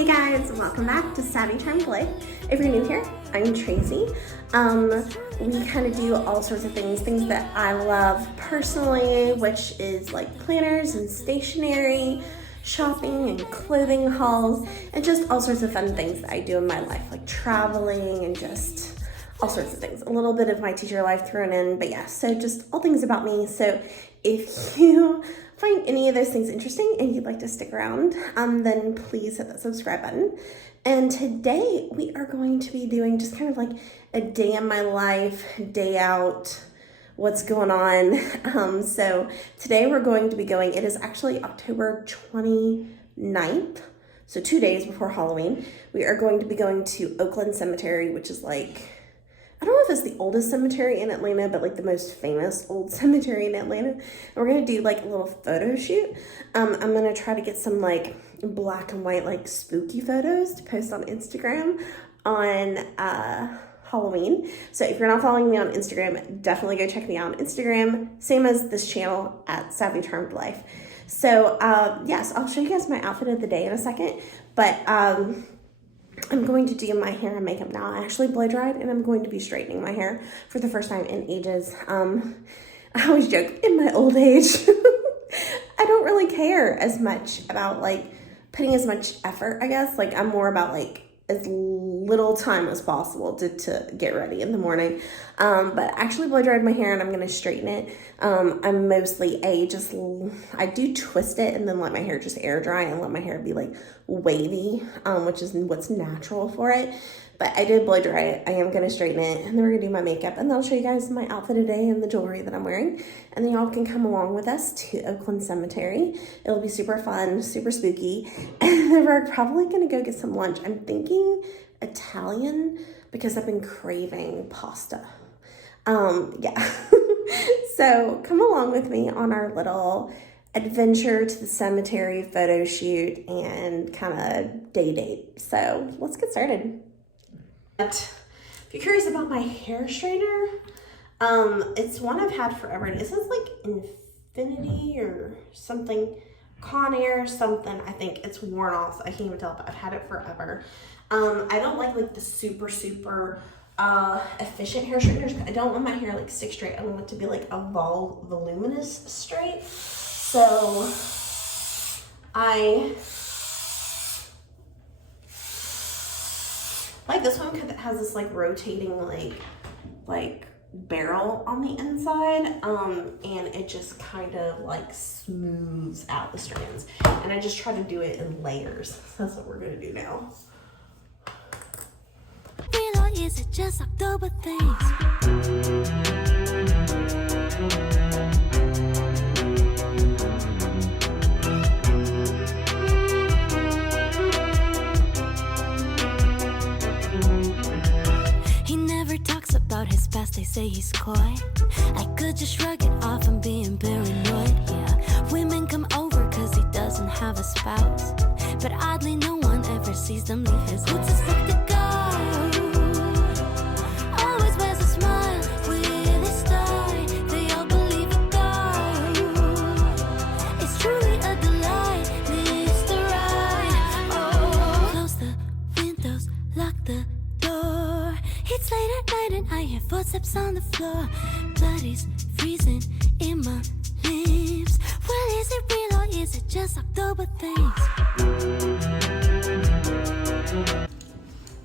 Hey guys, welcome back to Savvy Charmed Life. If you're new here, I'm Tracy. We kind of do all sorts of things that I love personally, which is like planners and stationery, shopping and clothing hauls, and just all sorts of fun things that I do in my life, like traveling and just all sorts of things. A little bit of my teacher life thrown in, but yeah, so just all things about me. So if you find any of those things interesting and you'd like to stick around, then please hit that subscribe button. And today we are going to be doing just kind of like a day in my life, day out, what's going on. So today we're going to be going, it is actually October 29th, so 2 days before Halloween. We are going to be going to Oakland Cemetery, which is like, I don't know if it's the oldest cemetery in Atlanta, but like the most famous old cemetery in Atlanta. And we're gonna do like a little photo shoot. I'm gonna try to get some like black and white like spooky photos to post on Instagram on Halloween. So if you're not following me on Instagram, definitely go check me out on Instagram. Same as this channel at Savvy Charmed Life. So yes, I'll show you guys my outfit of the day in a second, but I'm going to do my hair and makeup now. I actually blow dried and I'm going to be straightening my hair for the first time in ages. I always joke, in my old age, I don't really care as much about like putting as much effort, I guess. Like I'm more about like as little time as possible to get ready in the morning. But I actually blow dried my hair and I'm going to straighten it. I'm mostly I do twist it and then let my hair just air dry and let my hair be like wavy, which is what's natural for it. But I did blow dry it. I am going to straighten it and then we're going to do my makeup and then I'll show you guys my outfit today and the jewelry that I'm wearing. And then y'all can come along with us to Oakland Cemetery. It'll be super fun, super spooky. And then we're probably going to go get some lunch. I'm thinking Italian because I've been craving pasta. Yeah. So come along with me on our little adventure to the cemetery photo shoot and kind of day date. So let's get started. But if you're curious about my hair straightener, it's one I've had forever. And it says like Infinity or something, Conair or something. I think it's worn off. I can't even tell, but I've had it forever. I don't like the super efficient hair straighteners. I don't want my hair like stick straight. I want it to be like a voluminous straight. So I like this one because it has this like rotating like barrel on the inside, and it just kind of like smooths out the strands. And I just try to do it in layers. So that's what we're gonna do now. Is it just October things? He never talks about his past, they say he's coy. I could just shrug it off and being paranoid, yeah. Women come over cause he doesn't have a spouse, but oddly no one ever sees them leave his house. Who'd suspect the guy? Footsteps on the floor, blood is freezing in my lips. Well, is it real or is it just October things?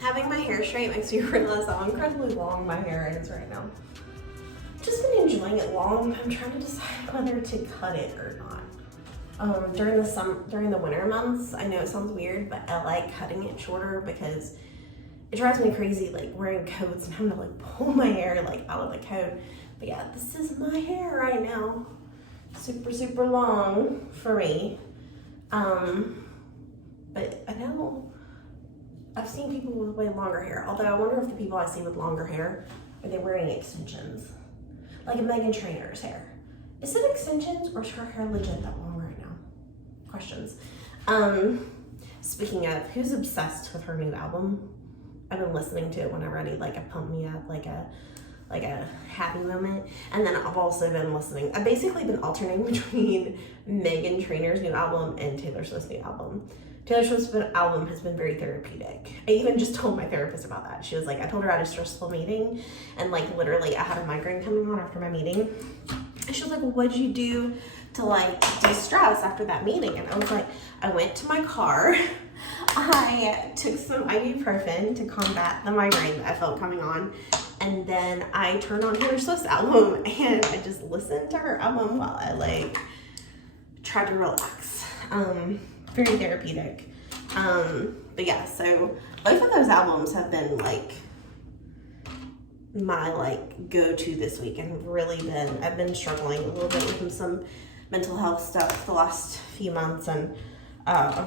Having my hair straight makes me realize how incredibly long my hair is right now. I've just been enjoying it long. I'm trying to decide whether to cut it or not. During the winter months, I know it sounds weird, but I like cutting it shorter because it drives me crazy, like wearing coats and having to like pull my hair like out of the coat. But yeah, this is my hair right now. Super long for me. But I know I've seen people with way longer hair. Although I wonder if the people I see with longer hair, are they wearing extensions? Like Meghan Trainor's hair. Is it extensions or is her hair legit that long right now? Questions. Speaking of, who's obsessed with her new album? I've been listening to it whenever I need like a pump me up, like a happy moment. And then I've also been listening. I've basically been alternating between Meghan Trainor's new album and Taylor Swift's new album. Taylor Swift's album has been very therapeutic. I even just told my therapist about that. She was like, I told her I had a stressful meeting, and like literally I had a migraine coming on after my meeting. And she was like, well, what'd you do to like de-stress after that meeting? And I was like, I went to my car. I took some ibuprofen to combat the migraine that I felt coming on. And then I turned on Taylor Swift's album and I just listened to her album while I like tried to relax. Very therapeutic. But yeah, so both of those albums have been like my like go-to this week, and I've been struggling a little bit with some mental health stuff the last few months, and I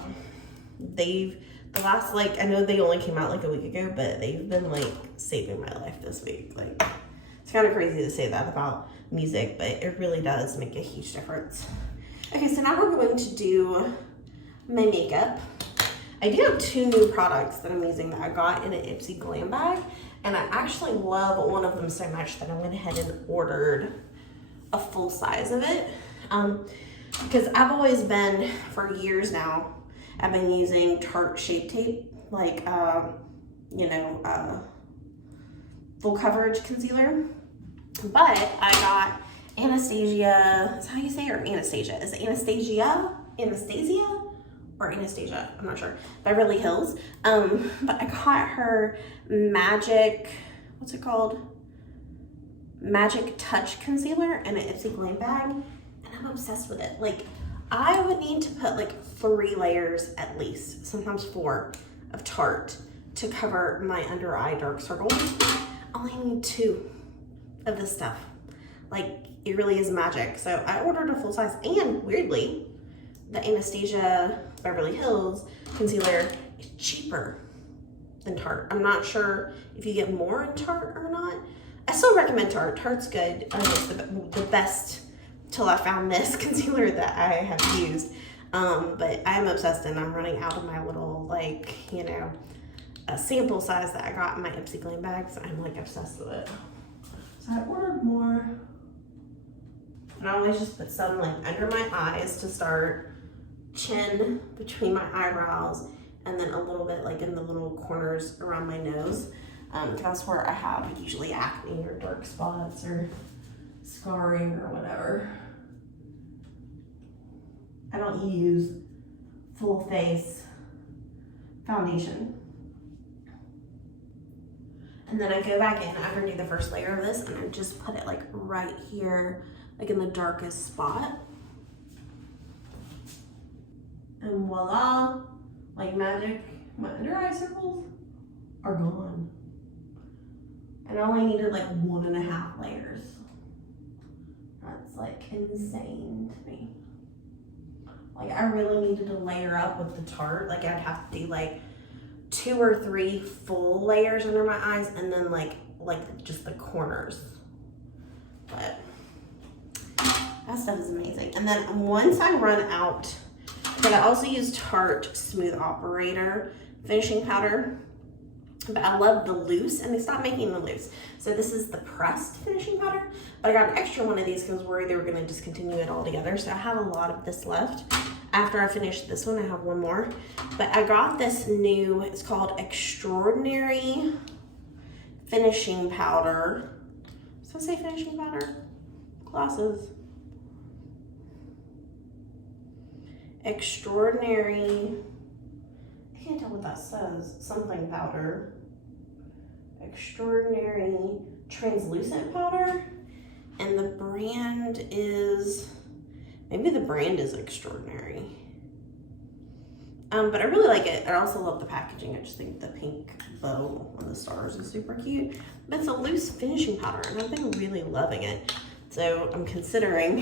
know they only came out like a week ago, but they've been like saving my life this week. Like, it's kind of crazy to say that about music, but it really does make a huge difference. Okay, so now we're going to do my makeup. I do have 2 new products that I'm using that I got in an Ipsy Glam bag, and I actually love one of them so much that I went ahead and ordered a full size of it. Because I've always been, for years now, I've been using Tarte Shape Tape, like, full coverage concealer. But I got Anastasia, is that how you say it, or Anastasia? Is it Anastasia? Or Anastasia, I'm not sure. Beverly Hills. But I got her Magic, what's it called? Magic Touch Concealer in an Ipsy Glam bag. And I'm obsessed with it. Like, I would need to put like 3 layers at least, sometimes 4, of Tarte to cover my under eye dark circles. I only need 2 of this stuff. Like, it really is magic. So I ordered a full size, and weirdly, the Anastasia Beverly Hills concealer is cheaper than Tarte. I'm not sure if you get more in Tarte or not. I still recommend Tarte. Tarte's good. It's the best till I found this concealer that I have used. But I am obsessed, and I'm running out of my little, like, a sample size that I got in my Ipsy Glam bag, so I'm like obsessed with it. So I ordered more. And I always just put some like under my eyes to start, chin between my eyebrows, and then a little bit like in the little corners around my nose. That's where I have usually acne or dark spots or scarring or whatever. I don't use full face foundation. And then I go back in after I do the first layer of this, and I just put it like right here, like in the darkest spot. And voila, like magic, my under eye circles are gone. And I only needed like 1.5 layers. That's like insane to me. Like, I really needed to layer up with the Tarte. Like, I'd have to do like 2 or 3 full layers under my eyes, and then like just the corners. But that stuff is amazing. And then once I run out, but I also use Tarte Smooth Operator finishing powder. But I love the loose, and they stopped making the loose. So this is the pressed finishing powder. But I got an extra one of these because I was worried they were going to discontinue it altogether. So I have a lot of this left. After I finish this one, I have one more. But I got this new, it's called Extraordinary Finishing Powder. Does it say finishing powder? Glasses. Extraordinary, I can't tell what that says. Something powder. Extraordinary translucent powder. And the brand is, maybe the brand is Extraordinary. But I really like it. I also love the packaging. I just think the pink bow on the stars is super cute. But it's a loose finishing powder, and I've been really loving it. So I'm considering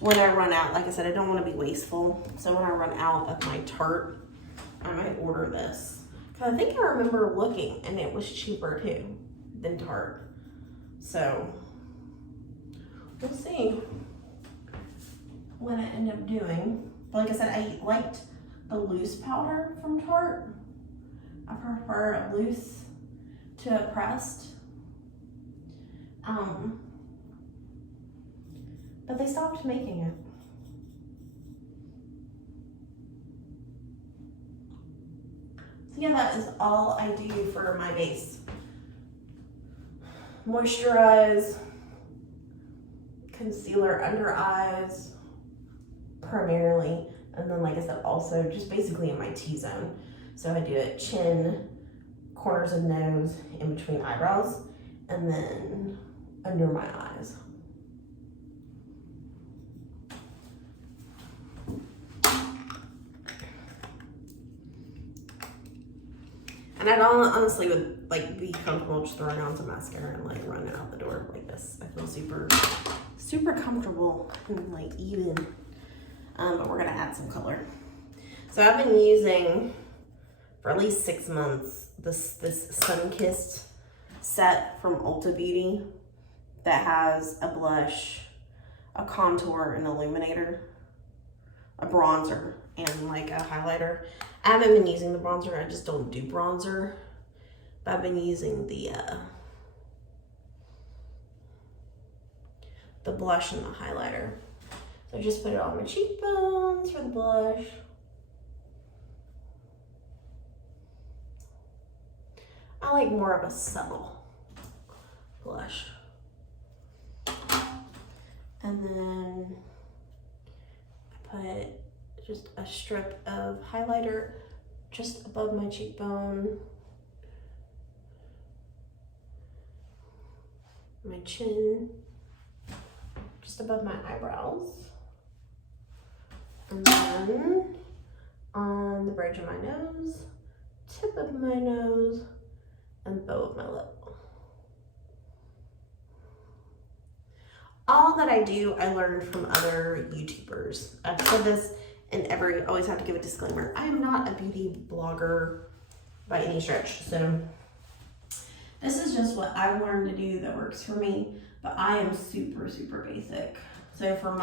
when I run out, like I said, I don't want to be wasteful. So when I run out of my Tarte, I might order this. Because I think I remember looking, and it was cheaper too than Tarte. So we'll see what I end up doing. But like I said, I liked the loose powder from Tarte. I prefer a loose to a pressed. But they stopped making it. yeah, that is all I do for my base. Moisturize, concealer under eyes, primarily, and then like I said, also just basically in my T-zone. So I do it chin, corners of nose, in between eyebrows, and then under my eyes. And I don't honestly would like be comfortable just throwing on some mascara and like running out the door like this. I feel super comfortable and like even. But we're gonna add some color. So I've been using for at least 6 months this Sun-Kissed set from Ulta Beauty that has a blush, a contour, an illuminator, a bronzer, and like a highlighter. I haven't been using the bronzer, I just don't do bronzer. But I've been using the blush and the highlighter. So I just put it on my cheekbones for the blush. I like more of a subtle blush. And then I put just a strip of highlighter just above my cheekbone, my chin, just above my eyebrows, and then on the bridge of my nose, tip of my nose, and bow of my lip. All that I do, I learned from other YouTubers. I've said this in always have to give a disclaimer. I am not a beauty blogger by any stretch. So this is just what I've learned to do that works for me, but I am super basic. So for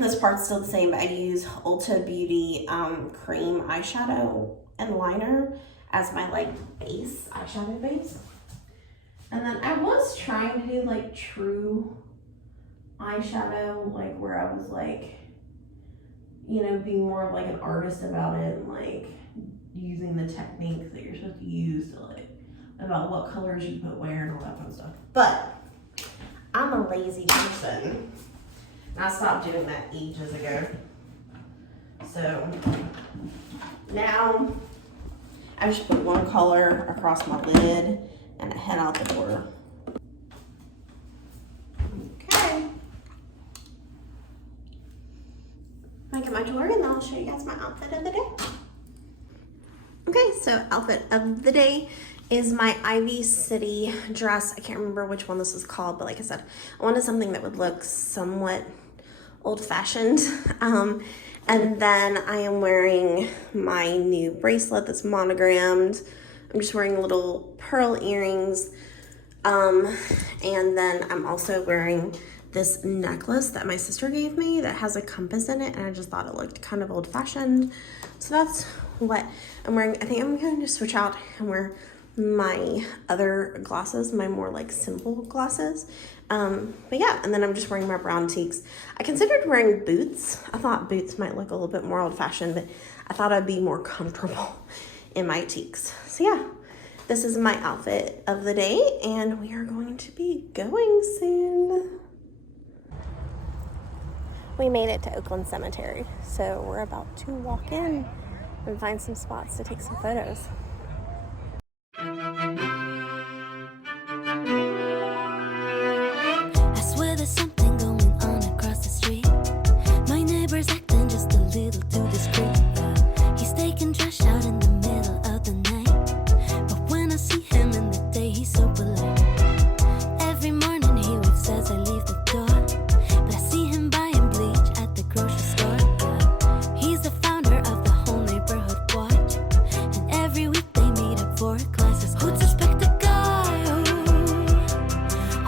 this part's still the same, but I use Ulta Beauty cream eyeshadow and liner as my like base, eyeshadow base. And then I was trying to do like true eyeshadow, like where I was like, you know, being more of like an artist about it and like using the techniques that you're supposed to use to like, about what colors you put where and all that fun stuff. But I'm a lazy person. And I stopped doing that ages ago. So now I just put one color across my lid and I head out the door. Okay. I get my jewelry and then I'll show you guys my outfit of the day. Okay, so outfit of the day is my Ivy City dress. I can't remember which one this is called, but like I said, I wanted something that would look somewhat old-fashioned. And then I am wearing my new bracelet that's monogrammed. I'm just wearing little pearl earrings. And then I'm also wearing this necklace that my sister gave me that has a compass in it, and I just thought it looked kind of old-fashioned. So that's what I'm wearing. I think I'm going to switch out and wear my other glasses, my more like simple glasses. But yeah, and then I'm just wearing my brown teaks. I considered wearing boots. I thought boots might look a little bit more old-fashioned, but I thought I'd be more comfortable in my teaks. So yeah, this is my outfit of the day, and we are going to be going soon. We made it to Oakland Cemetery, so we're about to walk in and find some spots to take some photos. I swear there's something going on across the street. My neighbor's acting just a little too discreet. He's taking trash out in the middle of the night, but when I see him in the day, he's so polite. Every morning he waves as I leave the door, but I see him buying bleach at the grocery store. He's the founder of the whole neighborhood watch, and every week they meet up for classes. Who'd suspect a guy who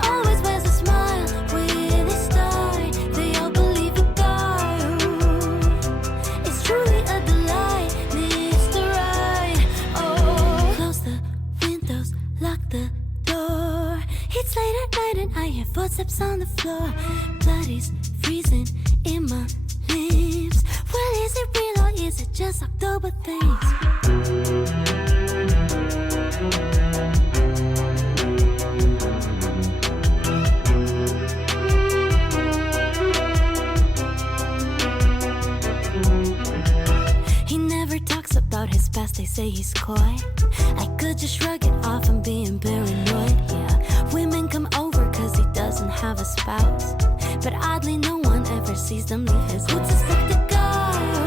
always wears a smile with his style? They all believe a guy who is truly a delight, Mr. Right. Oh, close the windows, lock the door. It's late at night and I hear footsteps on the floor. Blood is freezing in my lips. Well, is it real or is it just October things? He never talks about his past, they say he's coy. I could just shrug it off, I'm being paranoid, yeah. Women come over cause he doesn't have a spouse, but oddly no one ever sees them leave his house. Who'd suspect the guy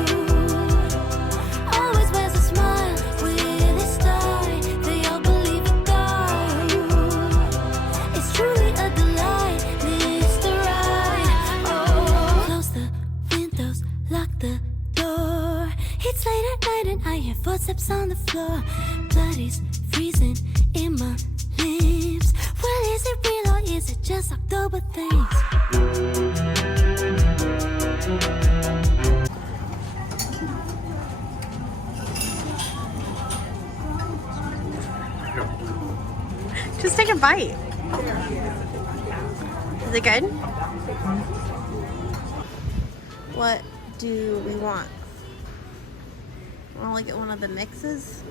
who always wears a smile with his tie? They all believe the guy who is truly a delight, Mr. Right. Oh, close the windows, lock the door. It's late at night and I hear footsteps on the floor. Blood is freezing in my lips. Well, is it real or is it just October things? Just take a bite. Is it good? What do we want? Want to look at one of the mixes?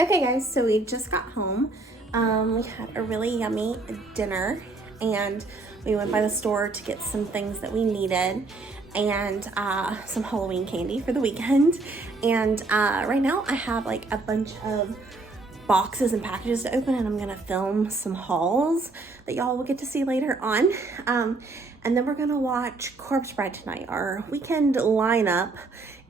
Okay guys, so we just got home. We had a really yummy dinner and we went by the store to get some things that we needed and some Halloween candy for the weekend. And right now I have like a bunch of boxes and packages to open and I'm gonna film some hauls that y'all will get to see later on. And then we're gonna watch Corpse Bride tonight. Our weekend lineup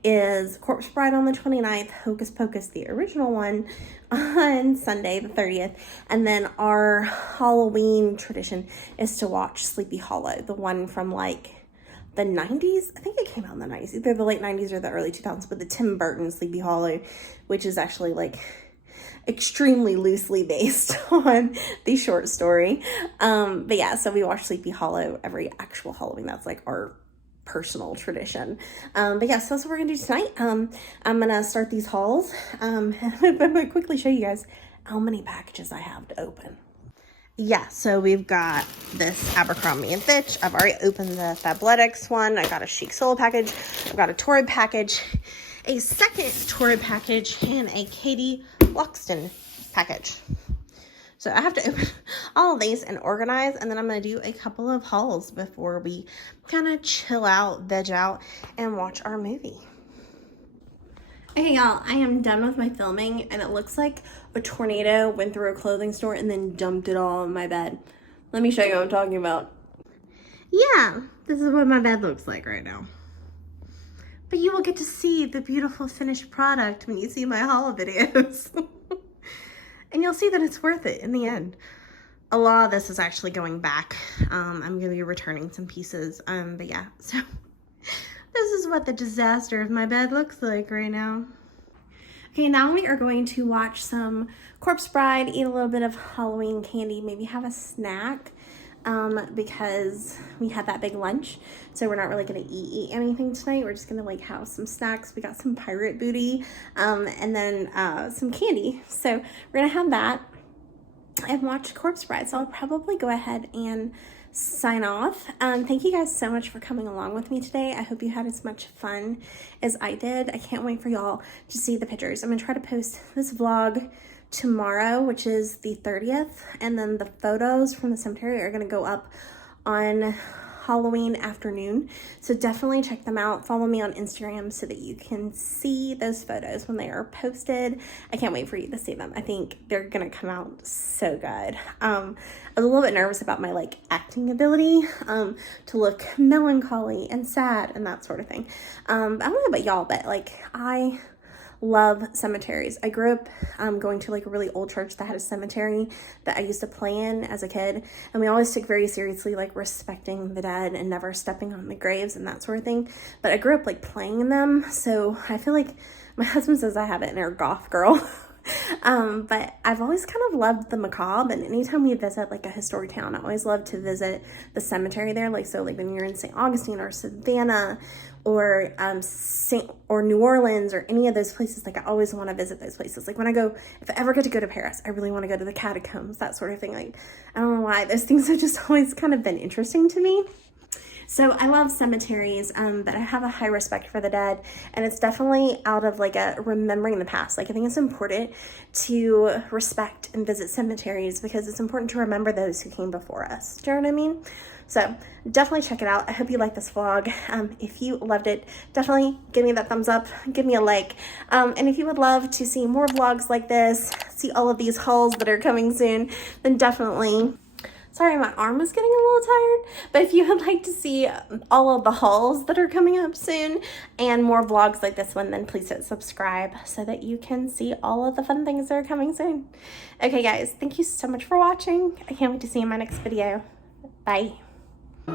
is Corpse Bride on the 29th, Hocus Pocus, the original one, on Sunday the 30th. And then our Halloween tradition is to watch Sleepy Hollow, the one from like the 90s. I think it came out in the 90s, either the late 90s or the early 2000s, but the Tim Burton Sleepy Hollow, which is actually like extremely loosely based on the short story. But yeah, so we watch Sleepy Hollow every actual Halloween. That's like our personal tradition. But yeah, so that's what we're gonna do tonight. I'm gonna start these hauls. I'm gonna quickly show you guys how many packages I have to open. Yeah, so we've got this Abercrombie & Fitch. I've already opened the Fabletics one. I got a Chic Soul package. I've got a Torrid package, a second Torrid package, and a Katie Loxton package. So I have to open all of these and organize, and then I'm going to do a couple of hauls before we kind of chill out, veg out, and watch our movie. Okay, y'all, I am done with my filming, and it looks like a tornado went through a clothing store and then dumped it all on my bed. Let me show you what I'm talking about. Yeah, this is what my bed looks like right now. But you will get to see the beautiful finished product when you see my haul videos. And you'll see that it's worth it in the end. A lot of this is actually going back. I'm going to be returning some pieces. But yeah, so this is what the disaster of my bed looks like right now. Okay, now we are going to watch some Corpse Bride, eat a little bit of Halloween candy, maybe have a snack. Because we had that big lunch, so we're not really gonna eat anything tonight. We're just gonna like have some snacks. We got some pirate booty, and then some candy. So we're gonna have that and watch Corpse Bride. So I'll probably go ahead and sign off. Thank you guys so much for coming along with me today. I hope you had as much fun as I did. I can't wait for y'all to see the pictures. I'm gonna try to post this vlog tomorrow, which is the 30th, and then the photos from the cemetery are going to go up on Halloween afternoon, so definitely check them out. Follow me on Instagram so that you can see those photos when they are posted. I can't wait for you to see them. I think they're gonna come out so good. I was a little bit nervous about my like acting ability to look melancholy and sad and that sort of thing. I don't know about y'all, but like I love cemeteries. I grew up going to like a really old church that had a cemetery that I used to play in as a kid, and we always took very seriously like respecting the dead and never stepping on the graves and that sort of thing. But I grew up like playing in them, so I feel like my husband says I have it in her goth girl. But I've always kind of loved the macabre, and anytime we visit like a historic town, I always love to visit the cemetery there. Like, so like when you're in St. Augustine or Savannah or or New Orleans or any of those places, like I always want to visit those places. Like when I go, if I ever get to go to Paris, I really want to go to the catacombs, that sort of thing. Like, I don't know why, those things have just always kind of been interesting to me. So I love cemeteries, but I have a high respect for the dead, and it's definitely out of like a remembering the past. Like I think it's important to respect and visit cemeteries because it's important to remember those who came before us. Do you know what I mean? So definitely check it out. I hope you like this vlog. If you loved it, definitely give me that thumbs up, give me a like. And if you would love to see more vlogs like this, see all of these hauls that are coming soon, then definitely, sorry, my arm is getting a little tired, but if you would like to see all of the hauls that are coming up soon and more vlogs like this one, then please hit subscribe so that you can see all of the fun things that are coming soon. Okay guys, thank you so much for watching. I can't wait to see you in my next video. Bye. I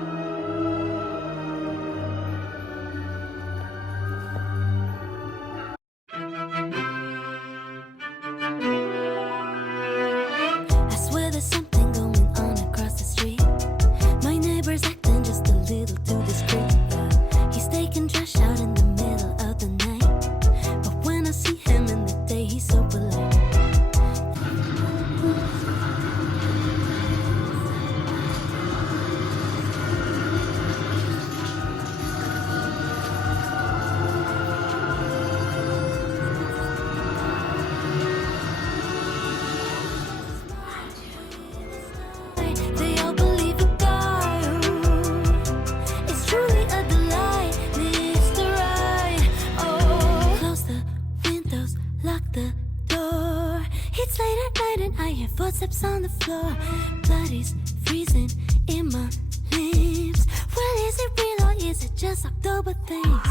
swear there's something going on across the street. My neighbor's acting just a little too discreet. Yeah. He's taking trash out in the middle of the night, but when I see him in the day, he's so polite. They all believe a guy who is truly a delight, lives to ride. Oh, close the windows, lock the door. It's late at night and I hear footsteps on the floor. Blood is freezing in my limbs. Well, is it real or is it just October things?